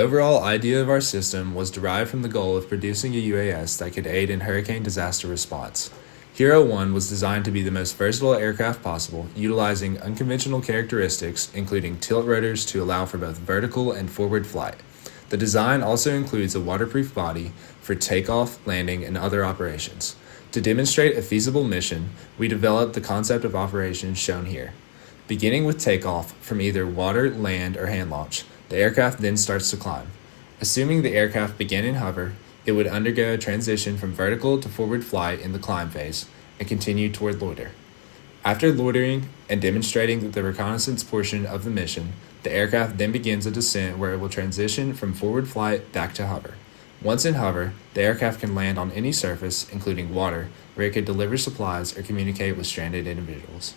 overall idea of our system was derived from the goal of producing a UAS that could aid in hurricane disaster response. Hero 1 was designed to be the most versatile aircraft possible, utilizing unconventional characteristics, including tilt rotors to allow for both vertical and forward flight. The design also includes a waterproof body for takeoff, landing, and other operations. To demonstrate a feasible mission, we developed the concept of operations shown here. Beginning with takeoff from either water, land, or hand launch, the aircraft then starts to climb. Assuming the aircraft began in hover, it would undergo a transition from vertical to forward flight in the climb phase and continue toward loiter. After loitering and demonstrating the reconnaissance portion of the mission, the aircraft then begins a descent where it will transition from forward flight back to hover. Once in hover, the aircraft can land on any surface, including water, where it could deliver supplies or communicate with stranded individuals.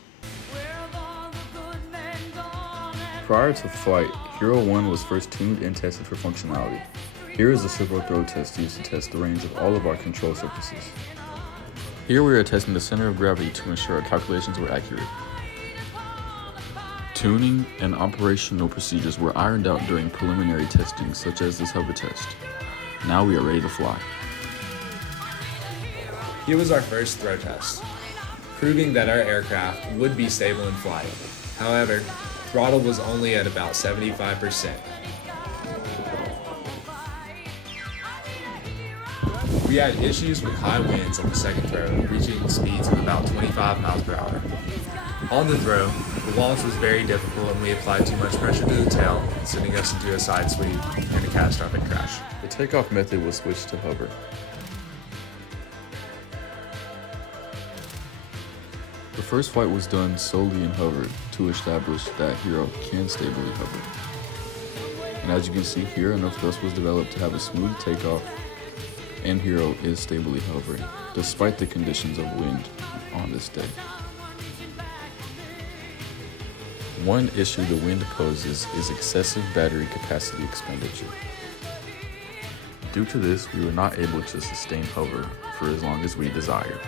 Prior to flight, Hero 1 was first tuned and tested for functionality. Here is a simple throw test used to test the range of all of our control surfaces. Here we are testing the center of gravity to ensure our calculations were accurate. Tuning and operational procedures were ironed out during preliminary testing, such as this hover test. Now we are ready to fly. Here was our first throw test, proving that our aircraft would be stable in flight. However, throttle was only at about 75%. We had issues with high winds on the second throw, reaching speeds of about 25 miles per hour. On the throw, the launch was very difficult and we applied too much pressure to the tail, sending us into a side sweep and a catastrophic crash. The takeoff method was switched to hover. The first flight was done solely in hover to establish that Hero can stably hover. And as you can see here, enough thrust was developed to have a smooth takeoff, and Hero is stably hovering, despite the conditions of wind on this day. One issue the wind poses is excessive battery capacity expenditure. Due to this, we were not able to sustain hover for as long as we desired.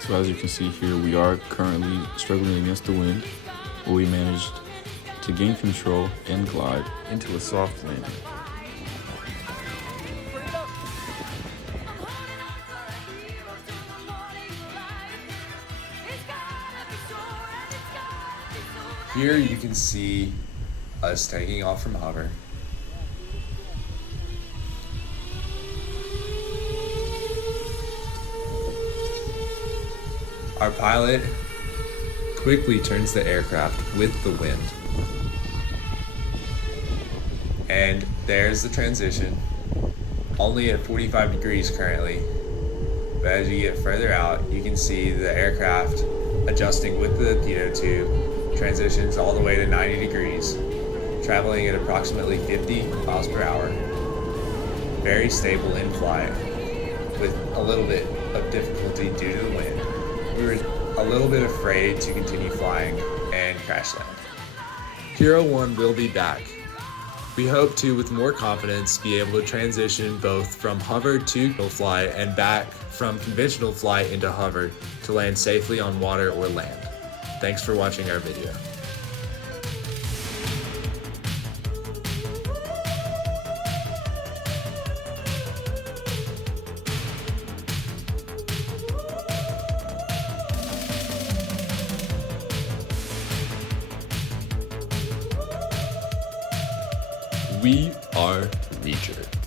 So as you can see here, we are currently struggling against the wind, but we managed to gain control and glide into a soft landing. Here you can see us taking off from hover. Our pilot quickly turns the aircraft with the wind. And there's the transition, only at 45 degrees currently. But as you get further out, you can see the aircraft adjusting with the pitot tube, transitions all the way to 90 degrees, traveling at approximately 50 miles per hour. Very stable in flight, with a little bit of difficulty due to the wind. We were a little bit afraid to continue flying and crash land. Hero 1 will be back. We hope to, with more confidence, be able to transition both from hover to conventional flight and back from conventional flight into hover to land safely on water or land. Thanks for watching our video. We are REACHR.